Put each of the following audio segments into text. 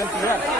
selfie yan.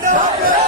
Doctor!